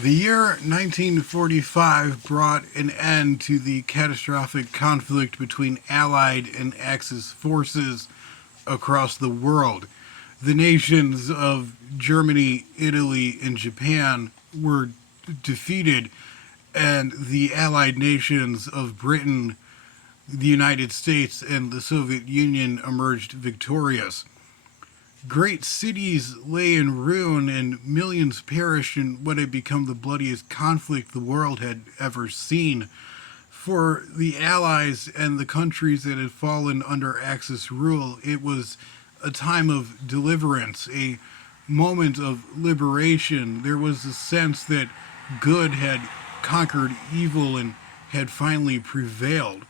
The year 1945 brought an end to the catastrophic conflict between Allied and Axis forces across the world. The nations of Germany, Italy, and Japan were defeated, and the Allied nations of Britain, the United States, and the Soviet Union emerged victorious. Great cities lay in ruin and millions perished in what had become the bloodiest conflict the world had ever seen. For the Allies and the countries that had fallen under Axis rule, it was a time of deliverance, a moment of liberation. There was a sense that good had conquered evil and had finally prevailed.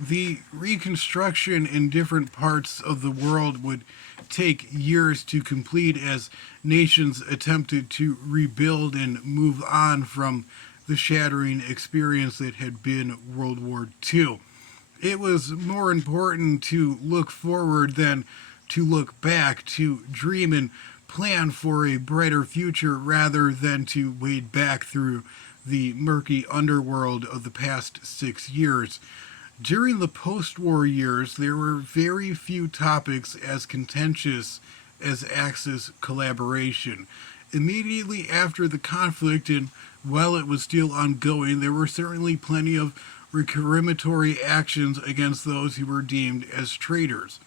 The reconstruction in different parts of the world would take years to complete as nations attempted to rebuild and move on from the shattering experience that had been World War II. It was more important to look forward than to look back, to dream and plan for a brighter future rather than to wade back through the murky underworld of the past 6 years. During the post war years, there were very few topics as contentious as Axis collaboration. Immediately after the conflict, and while it was still ongoing, there were certainly plenty of recriminatory actions against those who were deemed as traitors.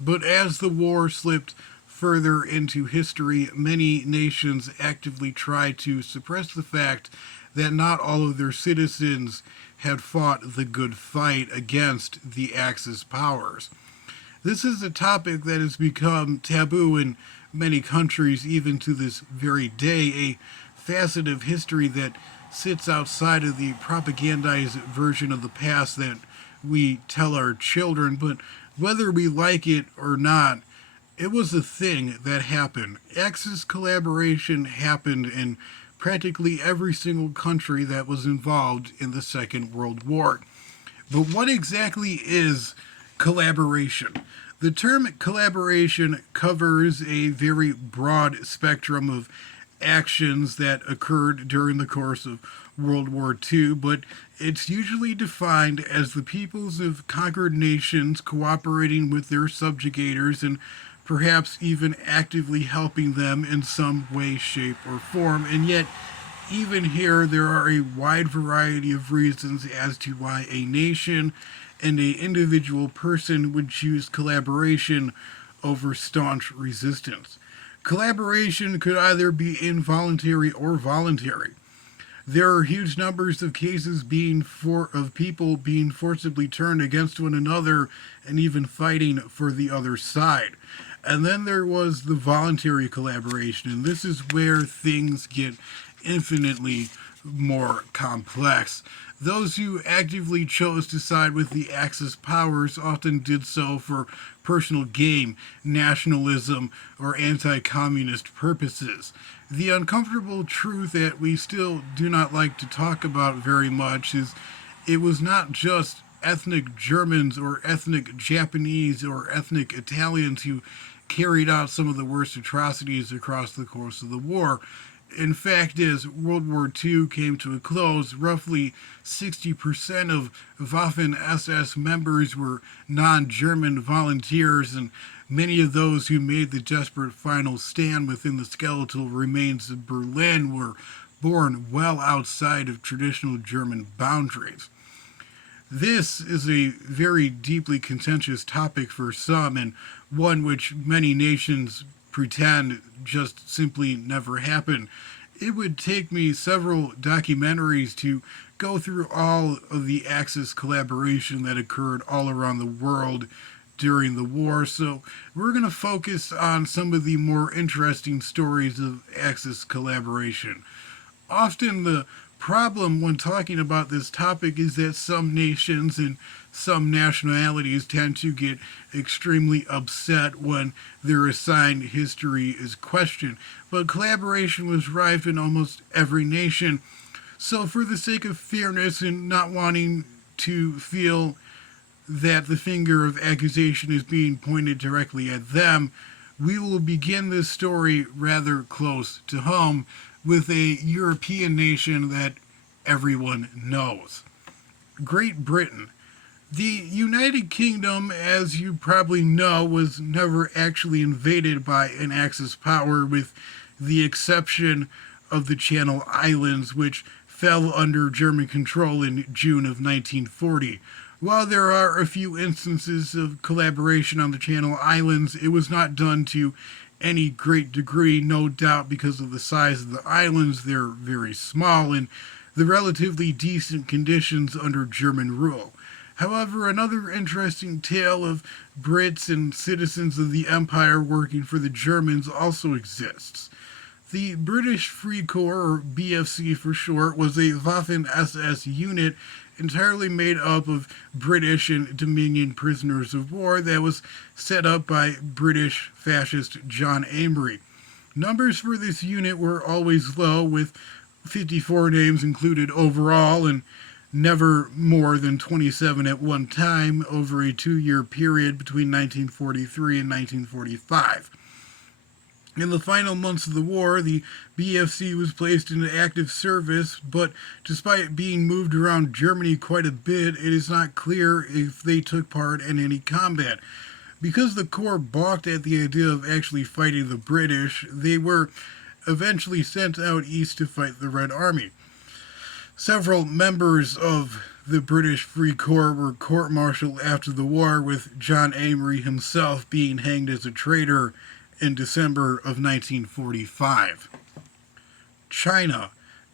But as the war slipped further into history, many nations actively tried to suppress the fact that not all of their citizens had fought the good fight against the Axis powers. This is a topic that has become taboo in many countries, even to this very day, a facet of history that sits outside of the propagandized version of the past that we tell our children. But whether we like it or not, it was a thing that happened. Axis collaboration happened in practically every single country that was involved in the Second World War. But what exactly is collaboration? The term collaboration covers a very broad spectrum of actions that occurred during the course of World War II, but it's usually defined as the peoples of conquered nations cooperating with their subjugators and perhaps even actively helping them in some way, shape, or form. And yet, even here, there are a wide variety of reasons as to why a nation and an individual person would choose collaboration over staunch resistance. Collaboration could either be involuntary or voluntary. There are huge numbers of cases of people being forcibly turned against one another and even fighting for the other side. And then there was the voluntary collaboration, and this is where things get infinitely more complex. Those who actively chose to side with the Axis powers often did so for personal gain, nationalism, or anti communist purposes. The uncomfortable truth that we still do not like to talk about very much is it was not just ethnic Germans or ethnic Japanese or ethnic Italians who carried out some of the worst atrocities across the course of the war. In fact, as World War II came to a close, roughly 60% of Waffen SS members were non German volunteers, and many of those who made the desperate final stand within the skeletal remains of Berlin were born well outside of traditional German boundaries. This is a very deeply contentious topic for some, and one which many nations pretend just simply never happened. It would take me several documentaries to go through all of the Axis collaboration that occurred all around the world during the war, so we're going to focus on some of the more interesting stories of Axis collaboration. Often the problem when talking about this topic is that some nations and some nationalities tend to get extremely upset when their assigned history is questioned. But collaboration was rife in almost every nation. So, for the sake of fairness and not wanting to feel that the finger of accusation is being pointed directly at them, we will begin this story rather close to home with a European nation that everyone knows. Great Britain. The United Kingdom, as you probably know, was never actually invaded by an Axis power, with the exception of the Channel Islands, which fell under German control in June of 1940. While there are a few instances of collaboration on the Channel Islands, it was not done to any great degree, no doubt because of the size of the islands. They're very small and the relatively decent conditions under German rule. However, another interesting tale of Brits and citizens of the Empire working for the Germans also exists. The British Free Corps, or BFC for short, was a Waffen SS unit entirely made up of British and Dominion prisoners of war that was set up by British fascist John Amory. Numbers for this unit were always low, with 54 names included overall, and never more than 27 at one time over a 2-year period between 1943 and 1945. In the final months of the war, the BFC was placed into active service, but despite being moved around Germany quite a bit, it is not clear if they took part in any combat. Because the Corps balked at the idea of actually fighting the British, they were eventually sent out east to fight the Red Army. Several members of the British Free Corps were court-martialed after the war, with John Amory himself being hanged as a traitor in December of 1945. China.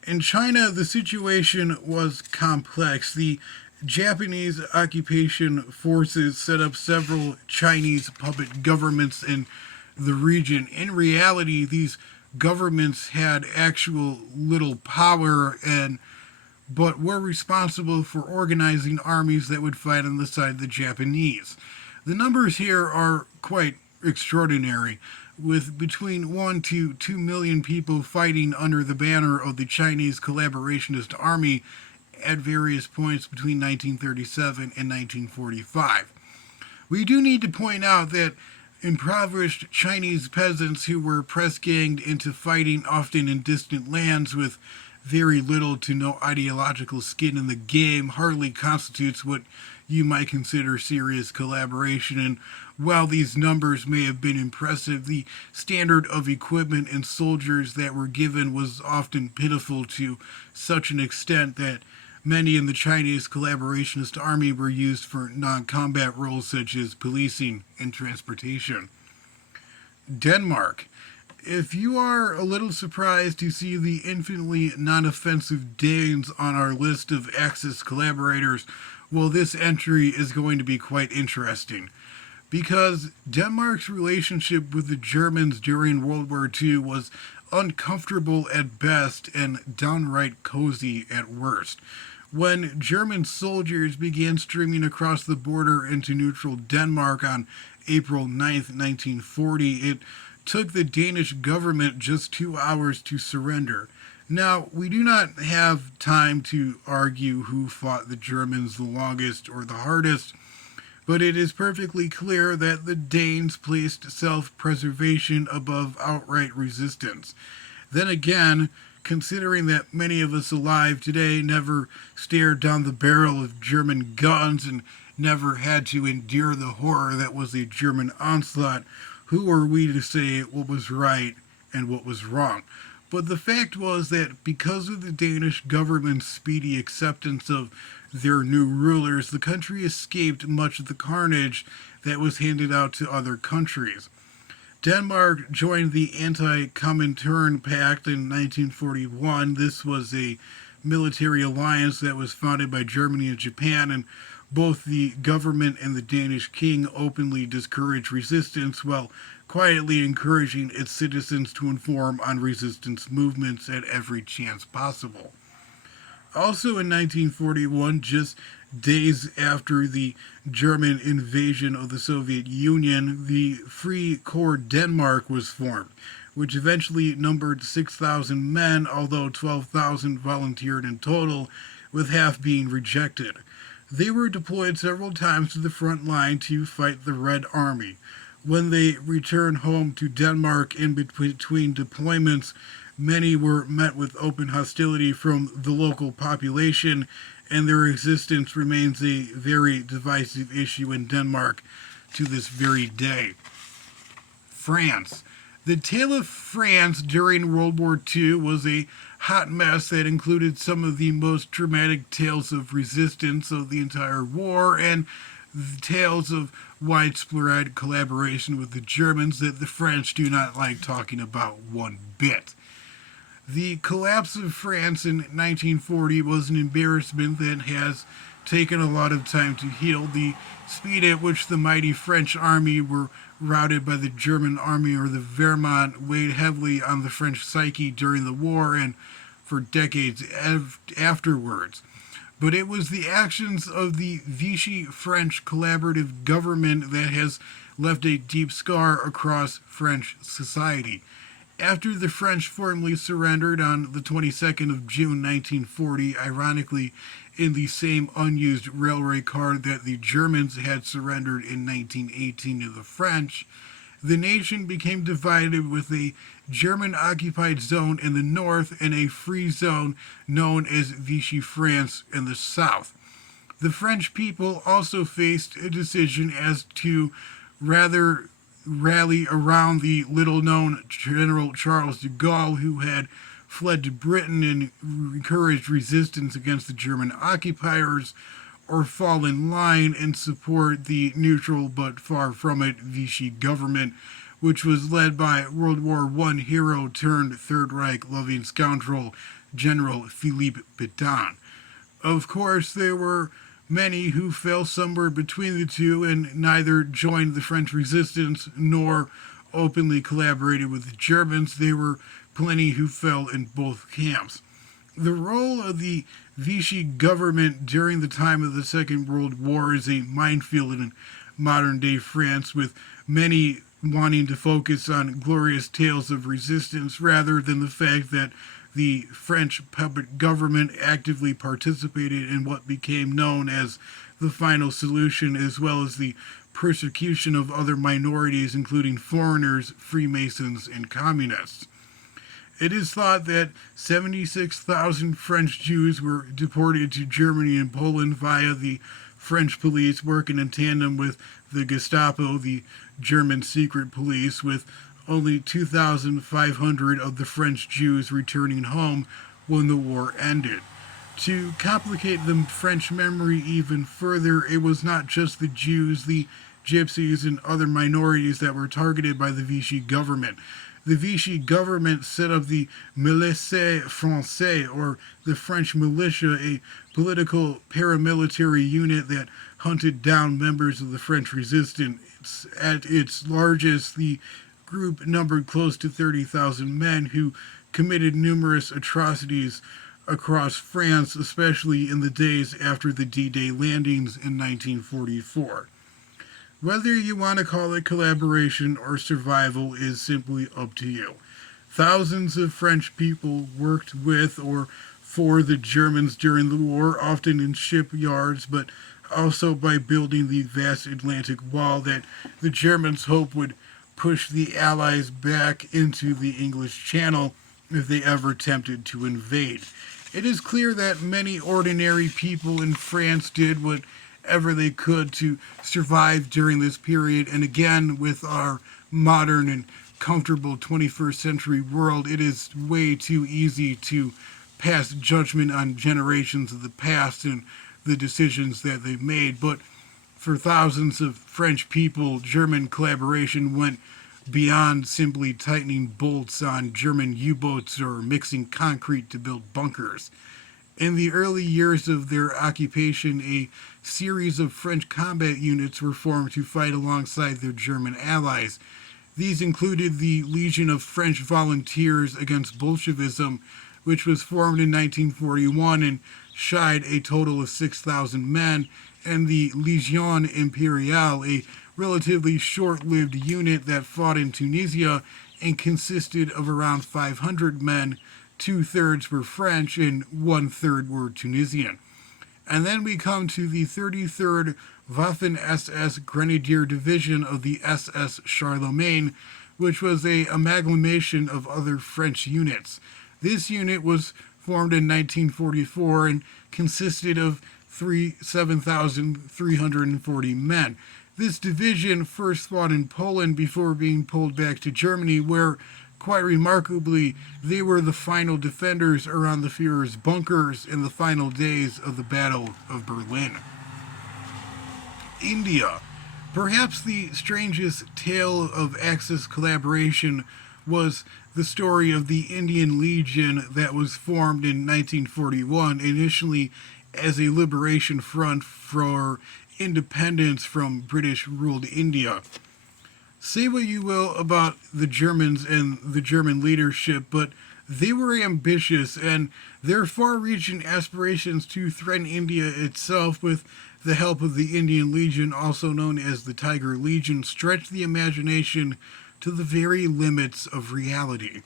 In China, the situation was complex. The Japanese occupation forces set up several Chinese puppet governments in the region. In reality, these governments had actual little power but were responsible for organizing armies that would fight on the side of the Japanese. The numbers here are quite extraordinary, with between 1 to 2 million people fighting under the banner of the Chinese Collaborationist Army at various points between 1937 and 1945. We do need to point out that impoverished Chinese peasants who were press-ganged into fighting often in distant lands with very little to no ideological skin in the game hardly constitutes what you might consider serious collaboration. And while these numbers may have been impressive, the standard of equipment and soldiers that were given was often pitiful, to such an extent that many in the Chinese Collaborationist Army were used for non-combat roles such as policing and transportation. Denmark. If you are a little surprised to see the infinitely non-offensive Danes on our list of Axis collaborators, well, this entry is going to be quite interesting. Because Denmark's relationship with the Germans during World War II was uncomfortable at best and downright cozy at worst. When German soldiers began streaming across the border into neutral Denmark on April 9th, 1940, it took the Danish government just 2 hours to surrender. Now, we do not have time to argue who fought the Germans the longest or the hardest, but it is perfectly clear that the Danes placed self-preservation above outright resistance. Then again, considering that many of us alive today never stared down the barrel of German guns and never had to endure the horror that was a German onslaught, who are we to say what was right and what was wrong? But the fact was that because of the Danish government's speedy acceptance of their new rulers, the country escaped much of the carnage that was handed out to other countries. Denmark joined the Anti-Comintern Pact in 1941. This was a military alliance that was founded by Germany and Japan, and both the government and the Danish king openly discouraged resistance while quietly encouraging its citizens to inform on resistance movements at every chance possible. Also in 1941, just days after the German invasion of the Soviet Union, the Free Corps Denmark was formed, which eventually numbered 6,000 men, although 12,000 volunteered in total, with half being rejected. They were deployed several times to the front line to fight the Red Army. When they returned home to Denmark in between deployments, Many were met with open hostility from the local population, and their existence remains a very divisive issue in Denmark to this very day. France. The tale of France during World War II was a hot mess that included some of the most dramatic tales of resistance of the entire war and the tales of widespread collaboration with the Germans that the French do not like talking about one bit. The collapse of France in 1940 was an embarrassment that has taken a lot of time to heal. The speed at which the mighty French army were routed by the German army or the Wehrmacht weighed heavily on the French psyche during the war and for decades afterwards. But it was the actions of the Vichy French collaborative government that has left a deep scar across French society. After the French formally surrendered on the 22nd of June 1940, ironically, in the same unused railway car that the Germans had surrendered in 1918 to the French, the nation became divided with a German occupied zone in the north and a free zone known as Vichy France in the south. The French people also faced a decision as to rather rally around the little known General Charles de Gaulle, who had fled to Britain and encouraged resistance against the German occupiers, or fall in line and support the neutral but far from it Vichy government, which was led by World War I hero turned Third Reich loving scoundrel General Philippe Pétain. Of course, there were many who fell somewhere between the two and neither joined the French resistance nor openly collaborated with the Germans. There were plenty who fell in both camps. The role of the Vichy government during the time of the Second World War is a minefield in modern day France, with many wanting to focus on glorious tales of resistance rather than the fact that the French puppet government actively participated in what became known as the final solution, as well as the persecution of other minorities, including foreigners, Freemasons, and communists. It is thought that 76,000 French Jews were deported to Germany and Poland via the French police, working in tandem with the Gestapo, the German secret police, with only 2,500 of the French Jews returning home when the war ended. To complicate the French memory even further, it was not just the Jews, the Gypsies, and other minorities that were targeted by the Vichy government. The Vichy government set up the Milice Français, or the French militia, a political paramilitary unit that hunted down members of the French resistance. At its largest, the group numbered close to 30,000 men who committed numerous atrocities across France, especially in the days after the D-Day landings in 1944. Whether you want to call it collaboration or survival is simply up to you. Thousands of French people worked with or for the Germans during the war, often in shipyards, but also by building the vast Atlantic Wall that the Germans hoped would push the Allies back into the English Channel if they ever attempted to invade. It is clear that many ordinary people in France did whatever they could to survive during this period, and again, with our modern and comfortable 21st century world, it is way too easy to pass judgment on generations of the past and the decisions that they made. But for thousands of French people, German collaboration went beyond simply tightening bolts on German U-boats or mixing concrete to build bunkers. In the early years of their occupation, a series of French combat units were formed to fight alongside their German allies. These included the Legion of French Volunteers against Bolshevism, which was formed in 1941 and shied a total of 6,000 men, and the Légion Impériale, a relatively short-lived unit that fought in Tunisia and consisted of around 500 men. Two-thirds were French and one-third were Tunisian. And then we come to the 33rd Waffen-SS Grenadier Division of the SS Charlemagne, which was a amalgamation of other French units. This unit was formed in 1944 and consisted of 7,340 men. This division first fought in Poland before being pulled back to Germany, where, quite remarkably, they were the final defenders around the Führer's bunkers in the final days of the Battle of Berlin. India. Perhaps the strangest tale of Axis collaboration was the story of the Indian Legion that was formed in 1941, initially as a liberation front for independence from British-ruled India. Say what you will about the Germans and the German leadership, but they were ambitious, and their far-reaching aspirations to threaten India itself with the help of the Indian Legion, also known as the Tiger Legion, stretched the imagination to the very limits of reality.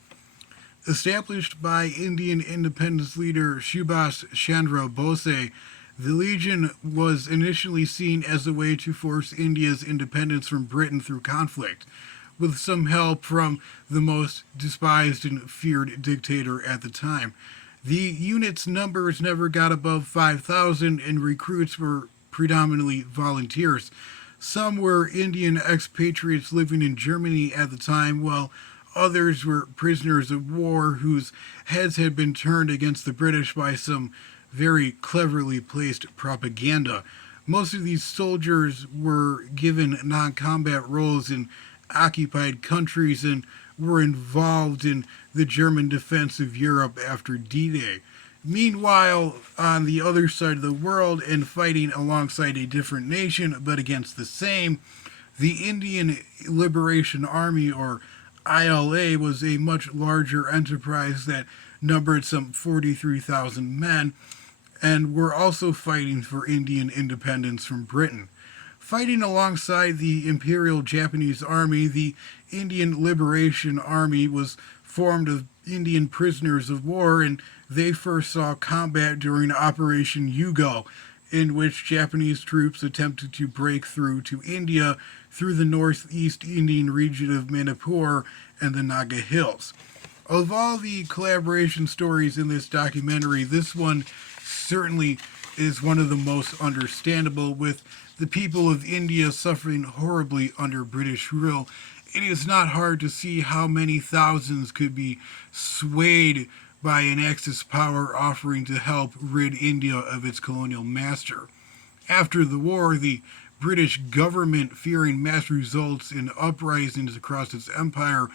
Established by Indian independence leader Subhas Chandra Bose, the Legion was initially seen as a way to force India's independence from Britain through conflict, with some help from the most despised and feared dictator at the time. The unit's numbers never got above 5,000, and recruits were predominantly volunteers. Some were Indian expatriates living in Germany at the time, while others were prisoners of war whose heads had been turned against the British by some very cleverly placed propaganda. Most of these soldiers were given non-combat roles in occupied countries and were involved in the German defense of Europe after D-Day. Meanwhile, on the other side of the world and fighting alongside a different nation but against the same, the Indian Liberation Army, or ILA, was a much larger enterprise that numbered some 43,000 men and were also fighting for Indian independence from Britain. Fighting alongside the Imperial Japanese Army, the Indian Liberation Army was formed of Indian prisoners of war, and they first saw combat during Operation Yugo, in which Japanese troops attempted to break through to India through the northeast Indian region of Manipur and the Naga Hills. Of all the collaboration stories in this documentary, this one certainly is one of the most understandable, with the people of India suffering horribly under British rule. It is not hard to see how many thousands could be swayed by an Axis power offering to help rid India of its colonial master. After the war, the British government, fearing mass results in uprisings across its empire,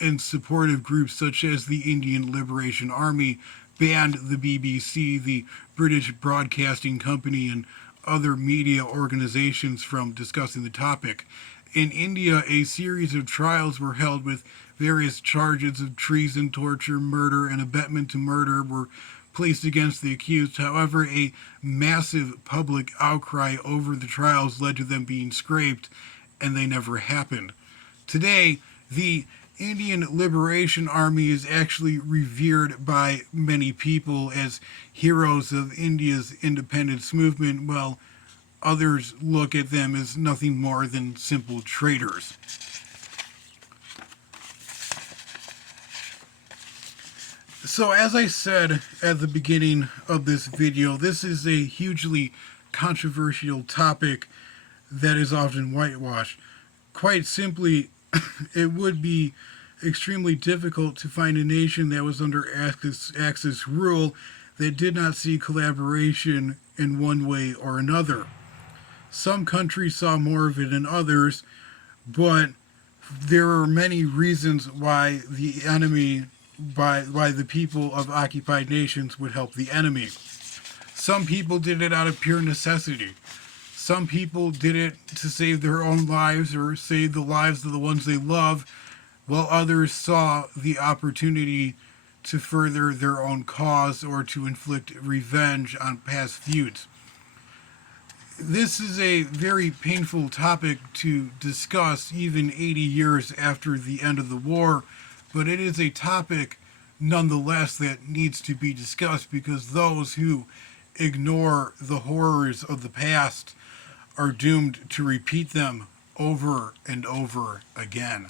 and supportive groups such as the Indian Liberation Army, banned the BBC, the British Broadcasting Company, and other media organizations from discussing the topic. In India, a series of trials were held with various charges of treason, torture, murder, and abetment to murder were placed against the accused. However, a massive public outcry over the trials led to them being scrapped, and they never happened. Today, the Indian Liberation Army is actually revered by many people as heroes of India's independence movement, while others look at them as nothing more than simple traitors. So, as I said at the beginning of this video, this is a hugely controversial topic that is often whitewashed. Quite simply, it would be extremely difficult to find a nation that was under Axis rule that did not see collaboration in one way or another. Some countries saw more of it than others, but there are many reasons why the enemy, why the people of occupied nations would help the enemy. Some people did it out of pure necessity. Some people did it to save their own lives or save the lives of the ones they love, while others saw the opportunity to further their own cause or to inflict revenge on past feuds. This is a very painful topic to discuss even 80 years after the end of the war, but it is a topic nonetheless that needs to be discussed, because those who ignore the horrors of the past are doomed to repeat them over and over again.